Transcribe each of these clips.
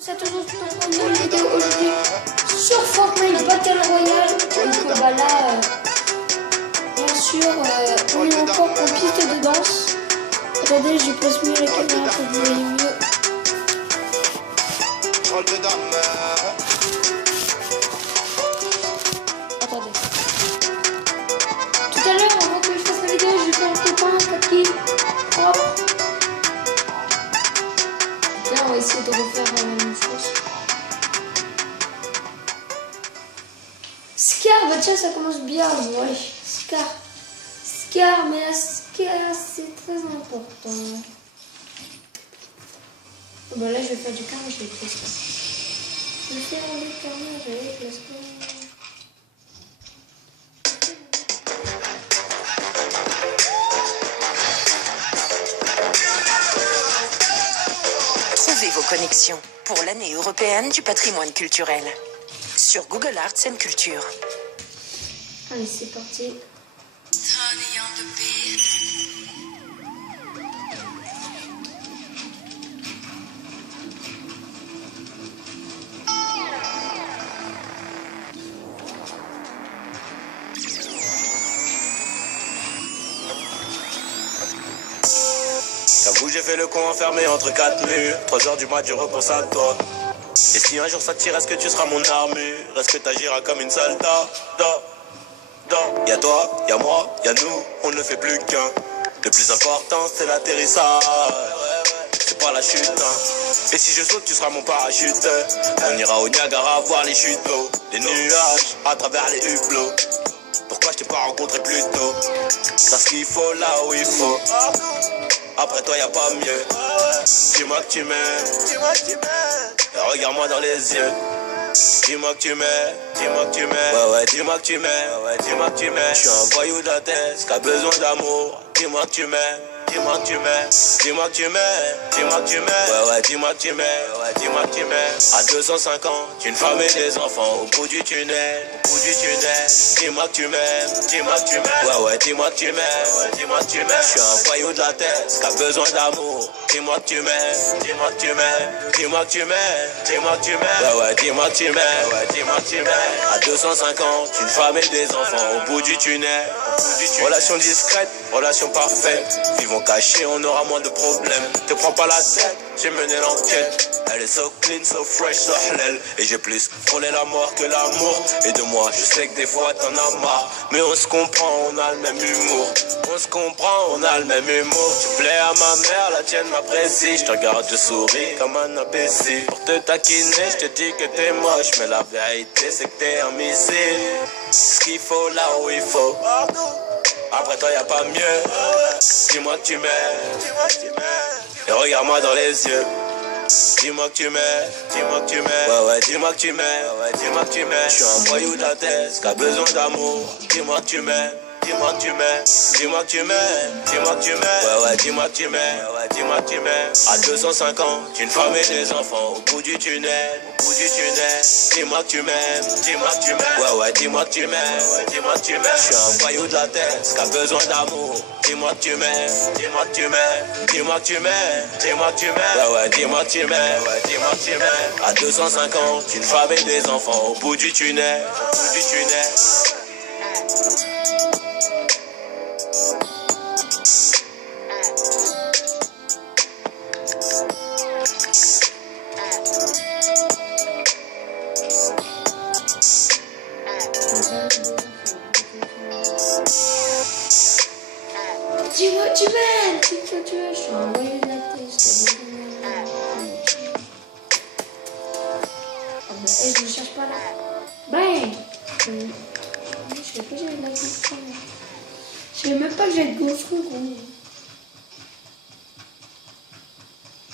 Ça te donne une nouvelle vidéo aujourd'hui sur Fortnite Battle Royale. Donc bah là, bien sûr, on est encore en piste de danse. Attendez, je place mieux la caméra pour que vous voyez mieux. Attendez. Tout à l'heure, avant que je fasse la vidéo, j'ai fait un copain, Taki. Hop. Là, on va essayer de refaire la même chose. Scar, bah tiens, ça commence bien, ouais. Scar, mais la Scar, c'est très important. Bah là, je vais faire du carnage avec la Scar. Je vais faire du carnage avec la Scar. Trouvez vos connexions pour l'année européenne du patrimoine culturel sur Google Arts and Culture. Allez, c'est parti. J'avoue, j'ai fait le con enfermé entre quatre murs. 3 heures du mat, je repense à toi. Et si un jour ça tire, est-ce que tu seras mon armure? Est-ce que t'agiras comme une soldat? Y'a toi, y'a moi, y'a nous, on ne fait plus qu'un. Le plus important, c'est l'atterrissage. C'est pas la chute, hein. Et si je saute, tu seras mon parachute. On ira au Niagara voir les chutes d'eau, les nuages à travers les hublots. Pourquoi je t'ai pas rencontré plus tôt? Parce qu'il faut là où il faut. Après toi, y'a pas mieux. Dis-moi que tu m'aimes. Et regarde-moi dans les yeux. Dis-moi que tu m'aimes. Ouais, dis-moi que tu m'aimes. Je suis un voyou de la tête qui a besoin d'amour. Dis-moi que tu m'aimes. Dis-moi que tu m'aimes. Ouais, dis-moi que tu m'aimes. À 250, une femme et des enfants au bout du tunnel. Dis-moi que tu m'aimes. Ouais, dis-moi que tu m'aimes. Je suis un voyou de la tête qui a besoin d'amour. Dis-moi que tu m'aimes. Ouais, dis-moi que tu m'aimes. À 250, une femme et des enfants au bout du tunnel. Relation discrète, relation parfaite. Vivons cachés, on aura moins de problèmes. Te prends pas la tête, j'ai mené l'enquête. Elle est so clean, so fresh, so halal. Et j'ai plus frôlé la mort que l'amour. Et de moi, je sais que des fois t'en as marre. Mais on se comprend, on a le même humour. Tu plais à ma mère, la tienne m'apprécie. Je te regarde, je souris comme un imbécile. Pour te taquiner, je te dis que t'es moche. Mais la vérité, c'est que t'es un missile. Ce qu'il faut là où il faut. Après toi, y'a pas mieux. Dis-moi que tu m'aimes. Et regarde-moi dans les yeux. Dis-moi que tu m'aimes. Ouais, dis-moi que tu m'aimes. Je suis un voyou de la tête qui a besoin d'amour. Dis-moi que tu m'aimes. Ouais, dis-moi que tu m'aimes. À 250, une femme et des enfants au bout du tunnel. Dis-moi que tu m'aimes. Ouais, dis-moi que tu m'aimes. Je suis un voyou de la tête qui a besoin d'amour. Dis-moi que tu m'aimes. Ouais, dis-moi que tu m'aimes. À 250, une femme et des enfants au bout du tunnel. Dis-moi que tu m'aimes. Je suis un voyou de la tête. Et je ne cherche pas là. Bang. Je savais pas que j'avais de la gaufre. Je savais même pas que j'avais de gaufre, gros.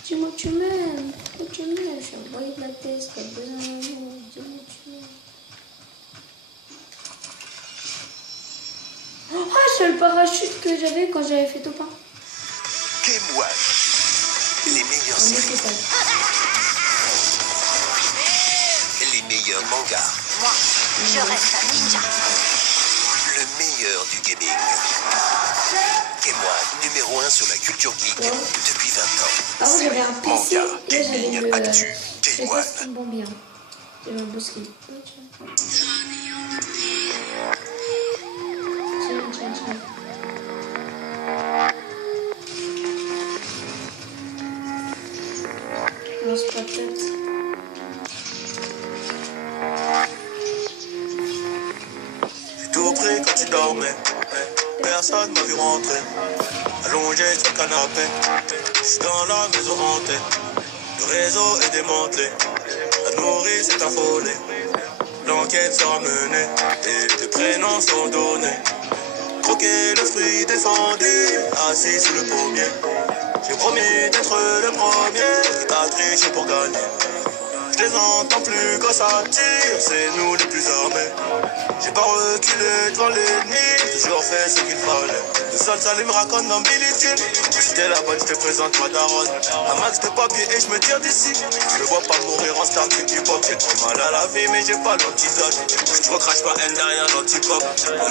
Dis-moi que tu m'aimes. Je suis un voyou de la tête. T'as besoin d'amour. Dis-moi que tu m'aimes. Ah, c'est le parachute que j'avais quand j'avais fait Topin. Game One. Les meilleures séries. Les meilleurs mangas. Moi, je reste un ninja. Le meilleur du gaming. Kemoine, numéro 1 sur la culture geek depuis 20 ans. Avant j'avais un PC, Manga, là j'avais gaming, le actu, Kemoine. costume bon bien. J'avais un beau skin. Tiens. Non, c'est pas peut-être. J'ai tout pris quand tu dormais. Personne m'a vu rentrer. Allongé sur le canapé. J'suis dans la maison hantée. Le réseau est démantelé. La nourrice est affolée. L'enquête sera menée. Et tes prénoms sont donnés. Croquer le fruit défendu. Assis sous le pommier. J'ai promis d'être le premier qui t'a triché pour gagner. Je les entends plus quand ça tire, c'est nous les plus armés. J'ai pas reculé devant l'ennemi, j'ai toujours fait ce qu'il fallait. Le sol ça me raconte dans Billy Jean. Si t'es la bonne, je te présente ma daronne. Un max de papier et je me tire d'ici. Je me vois pas mourir en star de hip-hop. J'ai trop mal à la vie mais j'ai pas l'antidote. Je recrache ma haine derrière l'anti-pop.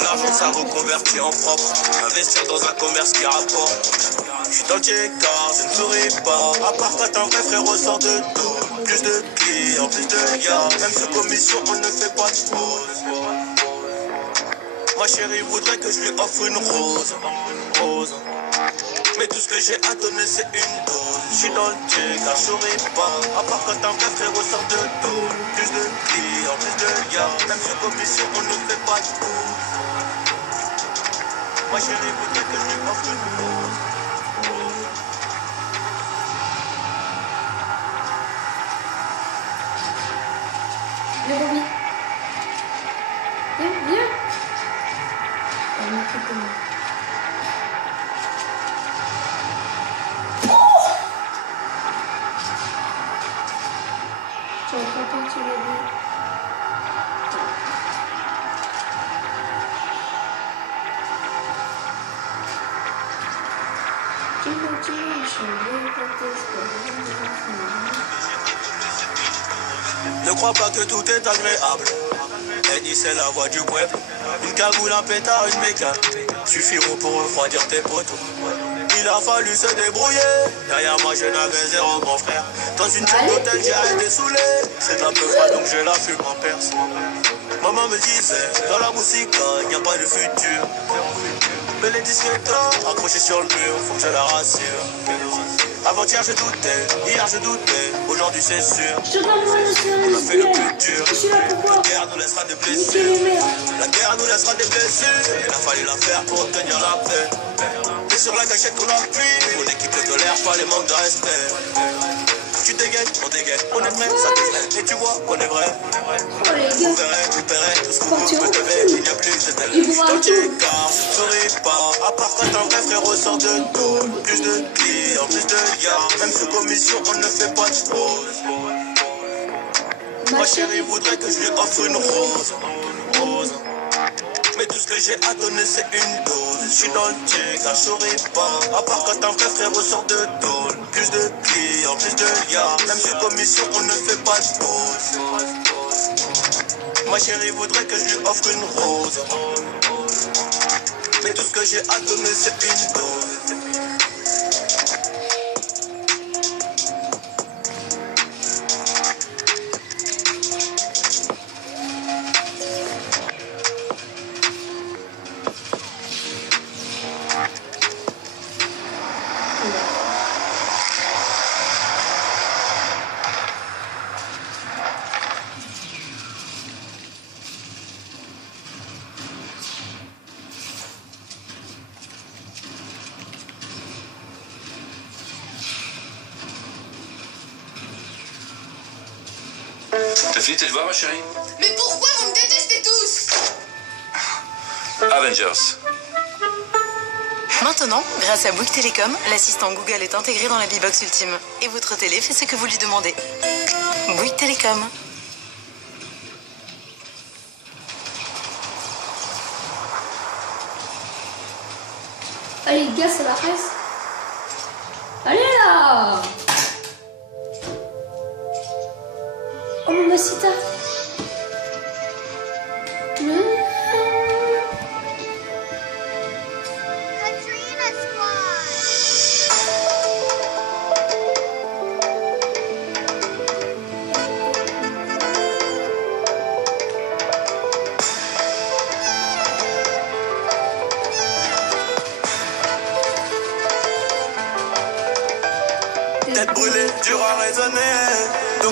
L'argent ça reconvertit en propre. Investir dans un commerce qui rapporte. Je suis dans le check-car, je ne souris pas. À part quand un vrai frérot sort de tout. Plus de clients, plus de gars. Même sous commission, on ne fait pas de pause. Ma chérie voudrait que je lui offre une rose. Mais tout ce que j'ai à donner, c'est une dose. Je suis dans le check-car, je souris pas. À part quand un vrai frérot sort de tout. Plus de clients, plus de gars. Même sous commission, on ne fait pas de pause. Ma chérie voudrait que je lui offre une rose. Viens, Bobby. Viens. On m'a fait comment? Tu vas pas partir le bout. Ne crois pas que tout est agréable. Eddie c'est la voix du peuple. Une cagoule, un pétard, une bécane suffiront pour refroidir tes poteaux. Il a fallu se débrouiller. Derrière moi je n'avais zéro grand frère. Dans une chambre d'hôtel j'ai été saoulé. C'est un peu froid donc je la fume en perse. Maman me disait, dans la musique, il n'y a pas de futur. Mais les disques d'or accrochés sur le mur, faut que je la rassure. Avant-hier je doutais, hier je doutais, aujourd'hui c'est sûr. Je t'envoie On a fait le plus dur. Je suis là pour La toi. guerre nous laissera des Niquez blessures. les mères. La guerre nous laissera des blessures. Il a fallu la faire pour obtenir la paix. Et sur la gâchette qu'on appuie, mon équipe ne tolère pas les manques de respect. Tu dégaines, on dégaine, on est prêt, ça te et tu vois qu'on est vrai. Oh les Vous gars. verrez, tout paierai, tout ce qu'on Partir vous en peut couille. il n'y a plus de tel. Il pourra Dans le tout. check-car, je ne souris pas. À part quand un vrai frère ressort de tout. Plus de clients, plus de gars. Même sous commission, on ne fait pas de pause. Ma chérie voudrait que je lui offre une rose. Mais tout ce que j'ai à donner c'est une dose. Je suis dans le check, je souris pas. À part quand un vrai frère ressort de tôle. Plus de clients, plus de gars. Même sous commission on ne fait pas de pause. Ma chérie voudrait que je lui offre une rose. Mais tout ce que j'ai à donner c'est une dose. T'as fini tes devoirs, ma chérie? Mais pourquoi vous me détestez tous? Avengers. Maintenant, grâce à Bouygues Télécom, l'assistant Google est intégré dans la B-Box Ultime. Et votre télé fait ce que vous lui demandez. Bouygues Télécom. Allez, gars, c'est la presse. Allez là. Oh, mamacita. Katrina's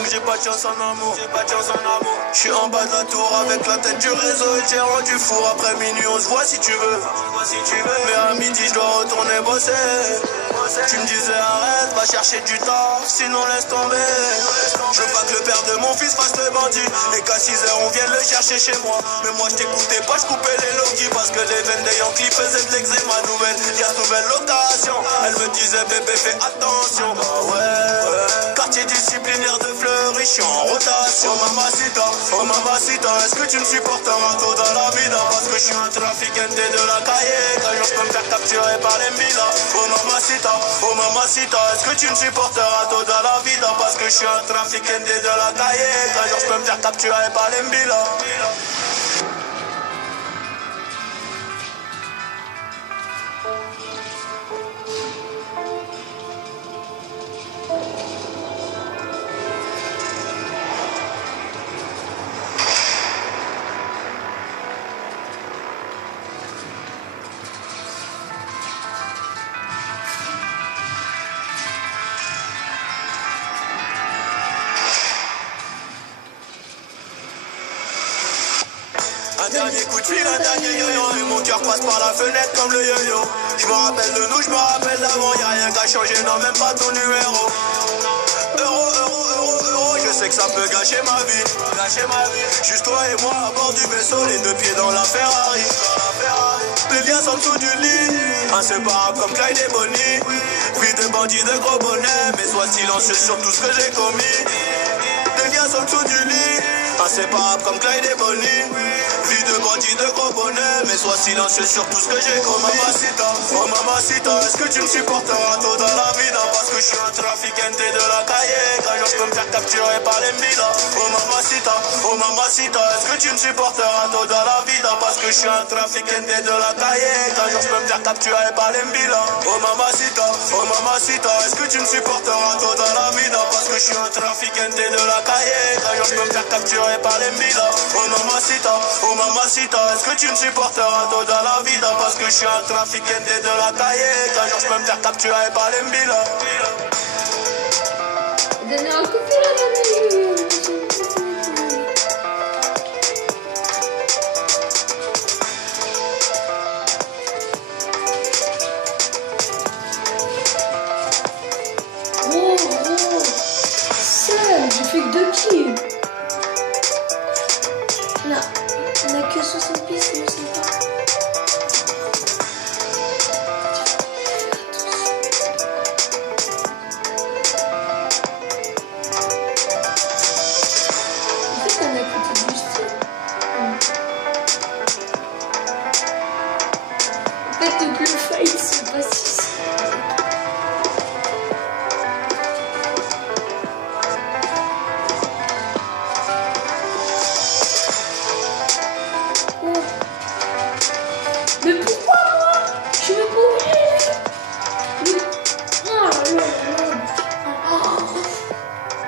j'ai pas de chance en amour, j'ai pas de chance en amour. Je suis en bas de la tour avec la tête du réseau et j'ai rendu fou. Après minuit on se voit si tu veux, mais à midi je dois retourner bosser. Tu me disais arrête, va chercher du taf, sinon laisse tomber. Je veux pas que le père de mon fils fasse le bandit et qu'à 6h on vienne le chercher chez moi. Mais moi je t'écoutais pas, je coupais les logis parce que les veines des Yankees faisaient de l'eczéma nouvelle. Y'a nouvelle location, elle me disait bébé fais attention. Bah ouais, quartier disciplinaire de Fleury, je suis en rotation. Oh mamacita, est-ce que tu me supportes un taux dans la vida? Parce que je suis un trafiquante de la cahier. Qu'un jour je peux me faire capturer par les milas. Oh mamacita, est-ce que tu me supporteras toda la vida? Parce que je suis un trafiquante de la cahier. Qu'un jour je peux me faire capturer par les milas. Un dernier coup de fil, un dernier yo-yo, et mon cœur passe par la fenêtre comme le yo-yo. Je me rappelle de nous, je me rappelle d'avant, y'a rien qu'à changer, non même pas ton numéro. Euro, je sais que ça peut gâcher ma vie. Juste toi et moi à bord du vaisseau, les deux pieds dans la Ferrari. Les liens sont dessous du lit, inséparables comme Clyde et Bonnie. Vie de bandits de gros bonnets, mais sois silencieux sur tout ce que j'ai commis. Les liens sont dessous du lit, inséparables comme Clyde et Bonnie. Vie de bandit de gros bonnet, mais sois silencieux sur tout ce que j'ai commis. Oh mamacita, est-ce que tu me supporteras tôt dans la vida? Parce que je suis un trafiquante de la cahier. Qu'un jour je peux me faire capturer par les milas. Oh mamacita, est-ce que tu me supporteras tôt dans la vida? Parce que je suis un trafiquante de la cahier. Qu'un jour je peux me faire capturer par les milas. Oh mamacita, est-ce que tu me supporteras tôt dans la vida? Parce que je suis un trafiquante de la cahier. Qu'un jour je peux me faire capturer par les milas. Oh mamacita, est-ce que tu me supporteras tôt dans la vida? Parce que je suis un trafiquante de la cahier. Qu'un jour je peux me faire capturer par les milas. Donnez un coup de pied là, gros, seul, j'ai fait que 2 kills. Là, on a que 60 pièces, c'est sympa. En fait, on a côté du style. En fait, donc le fight, c'est pas si. Mais pourquoi moi? Je veux mourir. Oh là là là. Oh,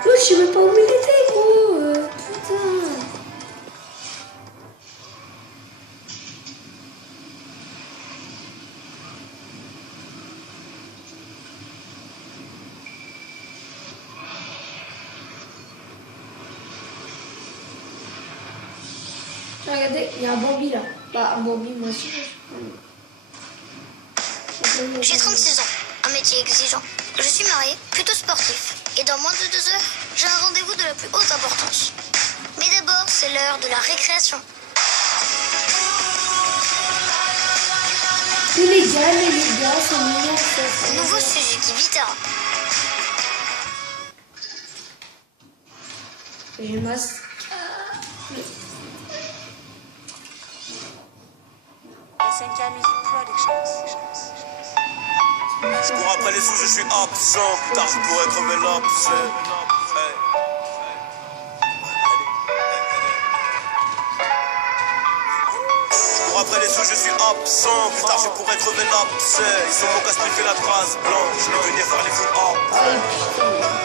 je sais même pas où il était, gros. Putain. Regardez, il y a un Bambi là. Bah, un Bambi, moi aussi. J'ai 36 ans, un métier exigeant. Je suis marié, plutôt sportif. Et dans moins de 2 heures, j'ai un rendez-vous de la plus haute importance. Mais d'abord, c'est l'heure de la récréation. Les gars, c'est mignon. Nouveau Suzuki Vitara. J'ai masse. Je cours après les sous, je suis absent. Tard, je pourrais crever l'abcès. Je cours après les sous, je suis absent. Plus tard, je pourrais crever l'abcès. Ils sont mon casse, fait la trace blanche. Je vais venir faire les fous.